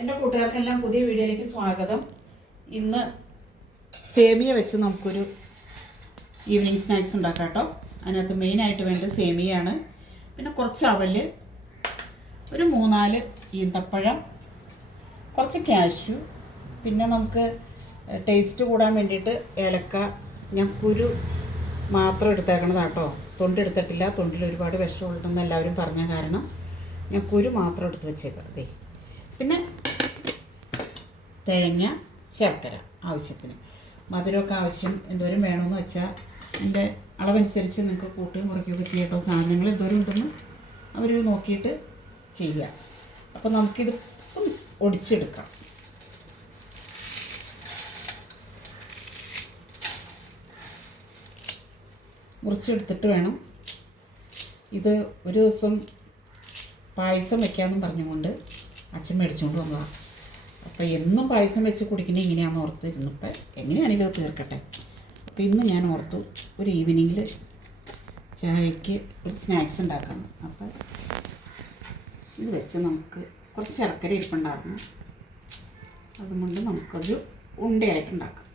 എൻ്റെ കൂട്ടുകാർക്കെല്ലാം പുതിയ വീഡിയോയിലേക്ക് സ്വാഗതം. ഇന്ന് സേമിയ വെച്ച് നമുക്കൊരു ഈവനിങ് സ്നാക്സ് ഉണ്ടാക്കാം കേട്ടോ. അതിനകത്ത് മെയിനായിട്ട് വേണ്ടത് സേമിയയാണ്. പിന്നെ കുറച്ച് അവല്, ഒരു 3-4 ഈന്തപ്പഴം, കുറച്ച് കാഷ്യൂ, പിന്നെ നമുക്ക് ടേസ്റ്റ് കൂടാൻ വേണ്ടിയിട്ട് ഏലക്ക. ഞാൻ കുരു മാത്രം എടുത്തേക്കണത് കേട്ടോ, തൊണ്ടെടുത്തിട്ടില്ല. തൊണ്ടിൽ ഒരുപാട് വിഷമുണ്ടെന്ന് എല്ലാവരും പറഞ്ഞ കാരണം ഞാൻ കുരു മാത്രം എടുത്ത് വെച്ചേക്കാം. അതെ, പിന്നെ തേങ്ങ, ശർക്കര ആവശ്യത്തിന്. മധുരമൊക്കെ ആവശ്യം എന്തോരം വേണമെന്ന് വെച്ചാൽ എൻ്റെ അളവനുസരിച്ച് നിങ്ങൾക്ക് കൂട്ടുകയും കുറയ്ക്കുകയൊക്കെ ചെയ്യട്ടോ. സാധനങ്ങൾ എന്തോരം ഉണ്ടെന്ന് അവർ നോക്കിയിട്ട് ചെയ്യുക. അപ്പോൾ നമുക്കിത് ഒടിച്ചെടുക്കാം. മുറിച്ചെടുത്തിട്ട് വേണം. ഇത് ഒരു ദിവസം പായസം വയ്ക്കാമെന്നും പറഞ്ഞുകൊണ്ട് അച്ഛൻ മേടിച്ചുകൊണ്ട് വന്നതാണ്. അപ്പോൾ എന്നും പായസം വെച്ച് കുടിക്കുന്നത് ഇങ്ങനെയാണെന്ന് ഓർത്തിരുന്നപ്പോൾ എങ്ങനെയാണെങ്കിലും അത് തീർക്കട്ടെ. അപ്പോൾ ഇന്ന് ഞാൻ ഓർത്തു ഒരു ഈവനിങ്ങിൽ ചായയ്ക്ക് ഒരു സ്നാക്സ് ഉണ്ടാക്കണം. അപ്പോൾ ഇത് വെച്ച് നമുക്ക് കുറച്ച് ശർക്കര ഇരിപ്പുണ്ടായിരുന്നു, അതുകൊണ്ട് നമുക്കത് ഉണ്ടയായിട്ടുണ്ടാക്കാം.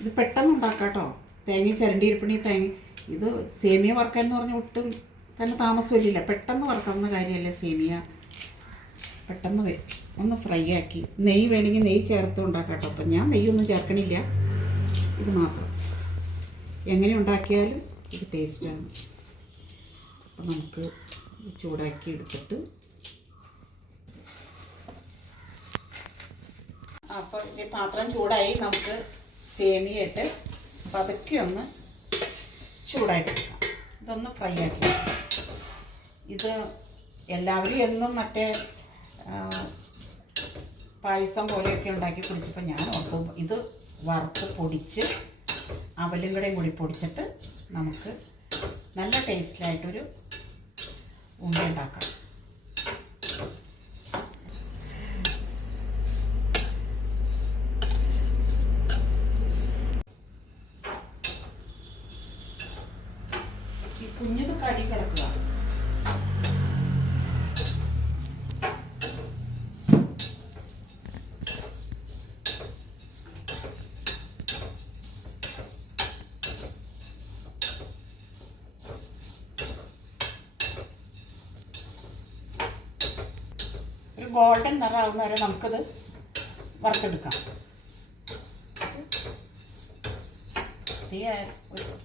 ഇത് പെട്ടെന്ന് ഉണ്ടാക്കാം കേട്ടോ. തേങ്ങ ചിരണ്ടിയിരിപ്പണി തേങ്ങ. ഇത് സേമിയ വറുക്കാൻ എന്ന് പറഞ്ഞാൽ ഒട്ടും തന്നെ താമസമില്ല. പെട്ടെന്ന് വറുക്കാവുന്ന കാര്യമല്ലേ സേമിയ. പെട്ടെന്ന് ഒന്ന് ഫ്രൈ ആക്കി നെയ്യ് വേണമെങ്കിൽ നെയ്യ് ചേർത്ത് ഉണ്ടാക്കാം കേട്ടോ. അപ്പം ഞാൻ നെയ്യൊന്നും ചേർക്കണില്ല, ഇത് മാത്രം. എങ്ങനെ ഉണ്ടാക്കിയാലും ഇത് ടേസ്റ്റാണ്. അപ്പം നമുക്ക് ചൂടാക്കി എടുത്തിട്ട് അപ്പോൾ ഈ പാത്രം ചൂടായി. നമുക്ക് സേമിയ ഇട്ട് പതുക്കെ ഒന്ന് ചൂടായിട്ടെടുക്കാം. ഇതൊന്ന് ഫ്രൈ ആക്കി. ഇത് എല്ലാവരും എന്നും മറ്റേ പായസം പോലെയൊക്കെ ഉണ്ടാക്കി കുടിച്ചപ്പോൾ ഞാൻ ഓർക്കും ഇത് വറുത്ത് പൊടിച്ച് അവലും കൂടി പൊടിച്ചിട്ട് നമുക്ക് നല്ല ടേസ്റ്റിലായിട്ടൊരു ഉണ്ട ഉണ്ടാക്കാം. ഈ കുഞ്ഞത് കടി കിടക്കുക. ഒരു ഗോൾഡൻ നിറമാകുന്ന വരെ നമുക്കത് വറുത്തെടുക്കാം.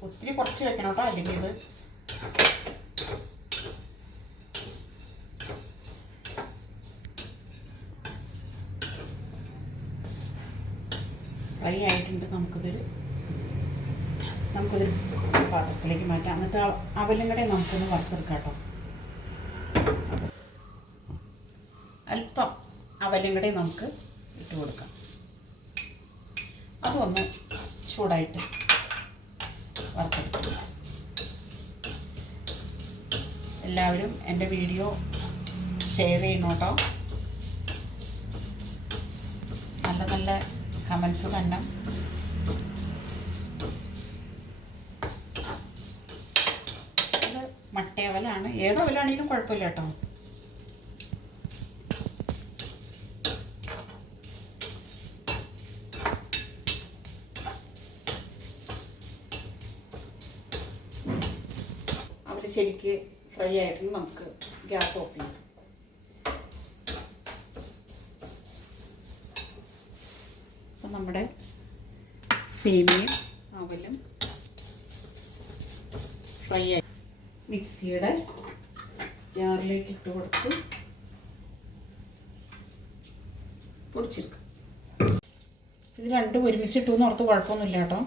ഒത്തിരി കുറച്ച് വെക്കണം കേട്ടോ, അല്ലെങ്കിൽ ഇത് ഫ്രൈ ആയിട്ടുണ്ട്. നമുക്കൊരു പാത്രത്തിലേക്ക് മാറ്റാം. എന്നിട്ട് അവലും കൂടെ നമുക്കൊന്ന് വറുത്തെടുക്കാം കേട്ടോ. അല്പം അവലും കൂടെ നമുക്ക് ഇട്ട് കൊടുക്കാം. അതൊന്ന് ചൂടായിട്ട് വറുത്തെടുക്കാം. എല്ലാവരും എൻ്റെ വീഡിയോ ഷെയർ ചെയ്യണം കേട്ടോ. നല്ല നല്ല കമൻസ് തന്നെ. ഇത് മട്ടയവലാണ്, ഏതവലാണെങ്കിലും കുഴപ്പമില്ല കേട്ടോ. അവർ ശരിക്ക് ഫ്രൈ ആയിട്ട് നമുക്ക് ഗ്യാസ് ഓഫ് ചെയ്യാം. അപ്പം നമ്മുടെ സേമിയയും അവലും ഫ്രൈ ആയി മിക്സിയുടെ ജാറിലേക്ക് ഇട്ട് കൊടുത്ത് പൊടിച്ചെടുക്കാം. ഇത് രണ്ടും ഒരുമിച്ചിട്ടു എന്ന് ഓർത്ത് കുഴപ്പമൊന്നുമില്ല കേട്ടോ.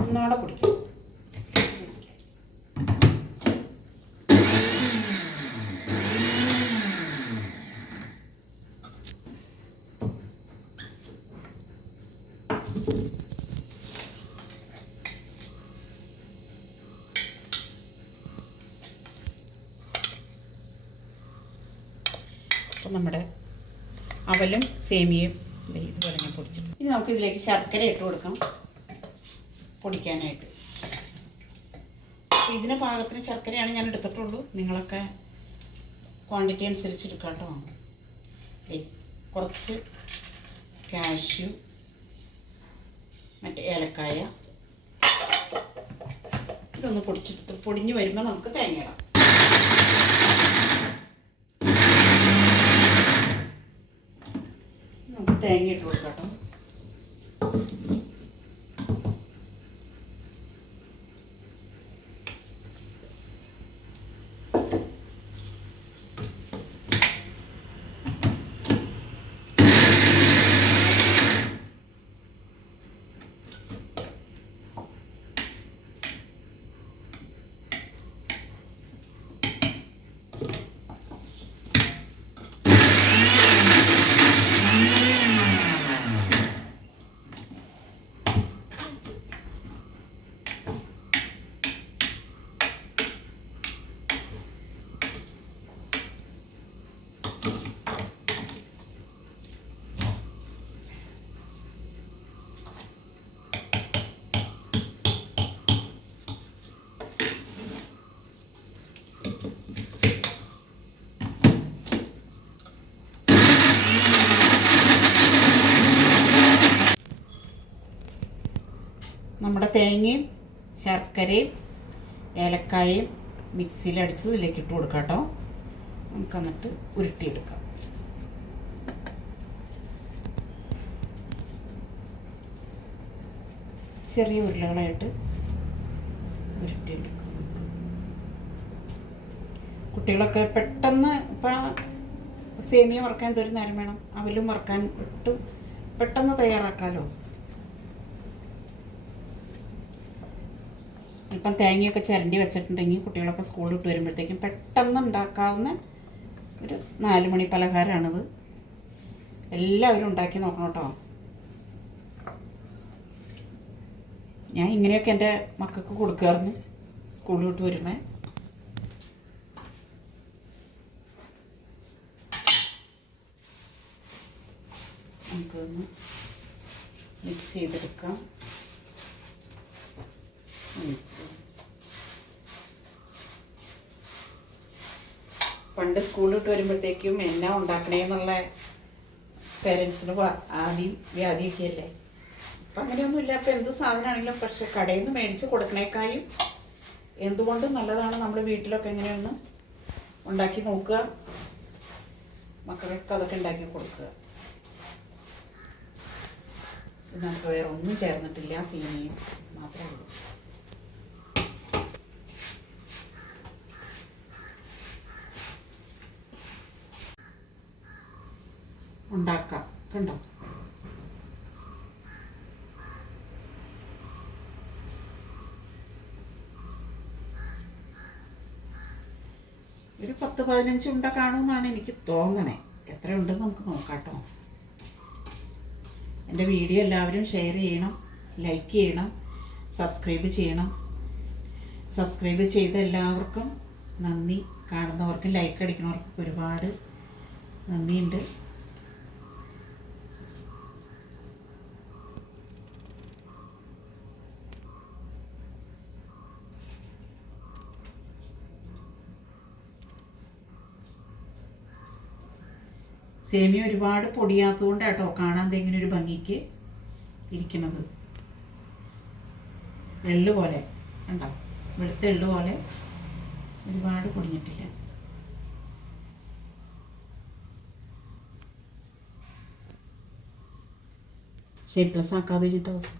ഒന്നോടെ പിടിക്കും. നമ്മുടെ അവലും സേമിയയും ഇതുപോലെ ഞാൻ പൊടിച്ചിട്ട് ഇനി നമുക്ക് ഇതിലേക്ക് ശർക്കര ഇട്ട് കൊടുക്കാം പൊടിക്കാനായിട്ട്. ഇതിന് പാകത്തിന് ശർക്കരയാണ് ഞാൻ എടുത്തിട്ടുള്ളൂ. നിങ്ങളൊക്കെ ക്വാണ്ടിറ്റി അനുസരിച്ച് എടുക്കാം കേട്ടോ. കുറച്ച് കാഷ്യൂ, മറ്റേ ഏലക്കായ ഇതൊന്ന് പൊടിഞ്ഞ് വരുമ്പോൾ നമുക്ക് തേങ്ങ ഇടാം. നമുക്ക് തേങ്ങ ഇട്ട് കൊടുക്കാം കേട്ടോ. നമ്മുടെ തേങ്ങയും ശർക്കരയും ഏലക്കായയും മിക്സിയിലടിച്ച് ഇതിലേക്ക് ഇട്ട് കൊടുക്കാം കേട്ടോ. നമുക്ക് എന്നിട്ട് ഉരുട്ടിയെടുക്കാം. ചെറിയ ഉരുളകളായിട്ട് ഉരുട്ടിയെടുക്കാം. കുട്ടികളൊക്കെ പെട്ടെന്ന് ഇപ്പം സേമിയ വറുക്കാൻ എന്തൊരു നേരം വേണം, അവലും വറുക്കാൻ ഇട്ട് പെട്ടെന്ന് തയ്യാറാക്കാമല്ലോ. ഇപ്പം തേങ്ങയൊക്കെ ചിരണ്ടി വെച്ചിട്ടുണ്ടെങ്കിൽ കുട്ടികളൊക്കെ സ്കൂളിൽ വിട്ട് വരുമ്പോഴത്തേക്കും പെട്ടെന്ന് ഉണ്ടാക്കാവുന്ന ഒരു 4 മണി പലഹാരമാണിത്. എല്ലാവരും ഉണ്ടാക്കി നോക്കണം കേട്ടോ. ഞാൻ ഇങ്ങനെയൊക്കെ എൻ്റെ മക്കൾക്ക് കൊടുക്കാറുണ്ട് സ്കൂളിൽ വിട്ട് വരുമ്പോൾ. നമുക്കൊന്ന് മിക്സ് ചെയ്തെടുക്കാം. പണ്ട് സ്കൂളിൽ വിട്ട് വരുമ്പോഴത്തേക്കും എന്നാ ഉണ്ടാക്കണേന്നുള്ള പേരൻസിന് ആദ്യം വ്യാധിയൊക്കെ അല്ലേ. അപ്പം അങ്ങനെയൊന്നുമില്ല. അപ്പം എന്ത് സാധനമാണെങ്കിലും പക്ഷെ കടയിൽ നിന്ന് മേടിച്ച് കൊടുക്കണേക്കായും എന്തുകൊണ്ടും നല്ലതാണ് നമ്മൾ വീട്ടിലൊക്കെ എങ്ങനെയൊന്ന് ഉണ്ടാക്കി നോക്കുക, മക്കൾക്ക് അതൊക്കെ ഉണ്ടാക്കി കൊടുക്കുക. നമുക്ക് വേറെ ഒന്നും ചേർന്നിട്ടില്ല, സേമിയയും മാത്രമേ ഉള്ളൂ. ഉണ്ടാക്കാം കണ്ടോ. ഒരു 10-15 ഉണ്ട കാണുമെന്നാണ് എനിക്ക് തോന്നണേ. എത്രയുണ്ടെന്ന് നമുക്ക് നോക്കാം കേട്ടോ. എൻ്റെ വീഡിയോ എല്ലാവരും ഷെയർ ചെയ്യണം, ലൈക്ക് ചെയ്യണം, സബ്സ്ക്രൈബ് ചെയ്യണം. സബ്സ്ക്രൈബ് ചെയ്ത എല്ലാവർക്കും നന്ദി. കാണുന്നവർക്കും ലൈക്ക് അടിക്കുന്നവർക്കും ഒരുപാട് നന്ദിയുണ്ട്. സേമിയ ഒരുപാട് പൊടിയാത്തതുകൊണ്ട് കേട്ടോ കാണാൻ ഇങ്ങനെ ഒരു ഭംഗിക്ക് ഇരിക്കുന്നത്. എള്ള് പോലെ കണ്ടോ, വെളുത്ത എള്ള് പോലെ ഒരുപാട് പൊടിഞ്ഞിട്ടില്ല. ഷേപ്പ്ലെസ് ആക്കാതെ അവസ്ഥ.